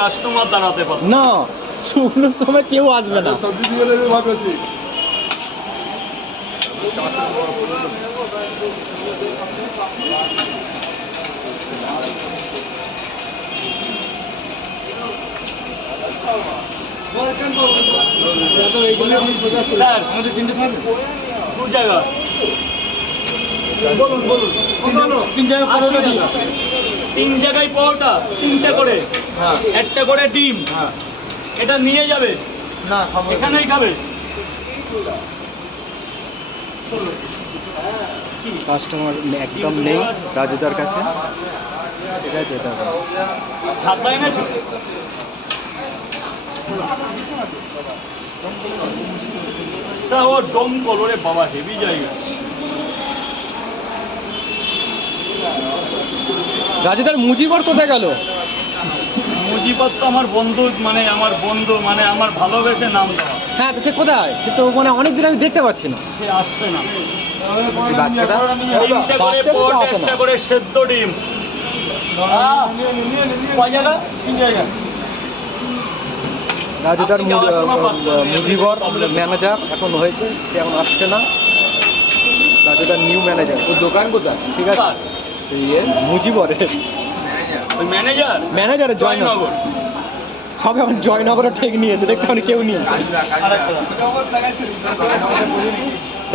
Customer দাঁড়াতে পারে না, শুকনোর সময় কেউ আসবে না। তিন জায়গায় পরোটা, তিনটা করে, একটা করে ডিম, এটা নিয়ে যাবে না, এখানেই খাবে। কাস্টমার একদম নেই রাজুদার কাছে, ঠিক আছে? এটা ছাতা এনেছো? তা ও ডম কলরে বাবা, হেভি জায়গা। রাজুদার মুজিবর কোথায় গেল? মুজিবর তো আমার বন্ধু, মানে আমার বন্ধু, মানে আমার ভালোবেসে নাম দেওয়া। হ্যাঁ, তো সে কোথায়? সে তো মানে অনেকদিন আমি দেখতে পাচ্ছি না। সে আসছে না। বাচ্চাটা একটা করে সেদ্ধ ডিম। কয় জায়গা? 3 জায়গা। রাজুদার মুজিবর ম্যানেজার এখন হয়েছে, সে এখন আসছে না। রাজুদার নিউ ম্যানেজার। ওর দোকান কোথায়? ঠিক আছে, মুজিবরের ওই ম্যানেজার, ম্যানেজারের জয়নগর। সবে এখন জয়নগরে ঠেক নিয়েছে, দেখতে মানে কেউ নিয়ে।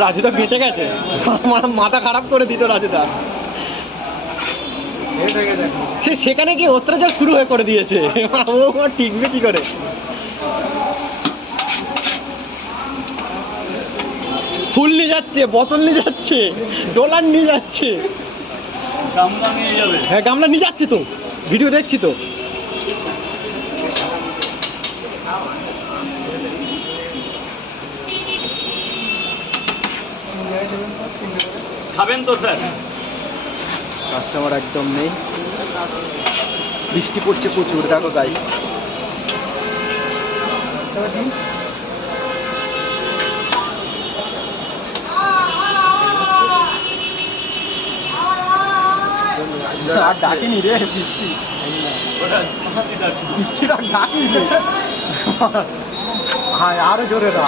রাজুদা বেঁচে গেছে, আমার মাথা খারাপ করে দিত রাজুদা। সে সেখানে গিয়ে অত্যাচার শুরু হয়ে করে দিয়েছে, ও টিকবে কি করে? ফুল নিয়ে যাচ্ছে, বোতল নিয়ে যাচ্ছে, ডলার নিয়ে যাচ্ছে। গামলা নিয়ে যাবে। হ্যাঁ, গামলা নিয়ে যাচ্ছে তো, ভিডিও দেখছি তো। খাবেন তো স্যার? কাস্টমার একদম নেই, বৃষ্টি পড়ছে প্রচুর, দেখো গাইস। আর ডাকিনি রে বৃষ্টি, বৃষ্টিটা ডাকিনি। হ্যাঁ, আরো জোরে না।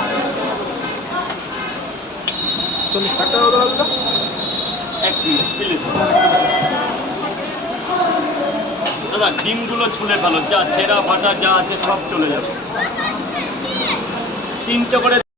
দাদা ডিমগুলো ছুলে ফেলো, যা ছেঁড়া ফাটা যা আছে সব চলে যাবে। 3টা করে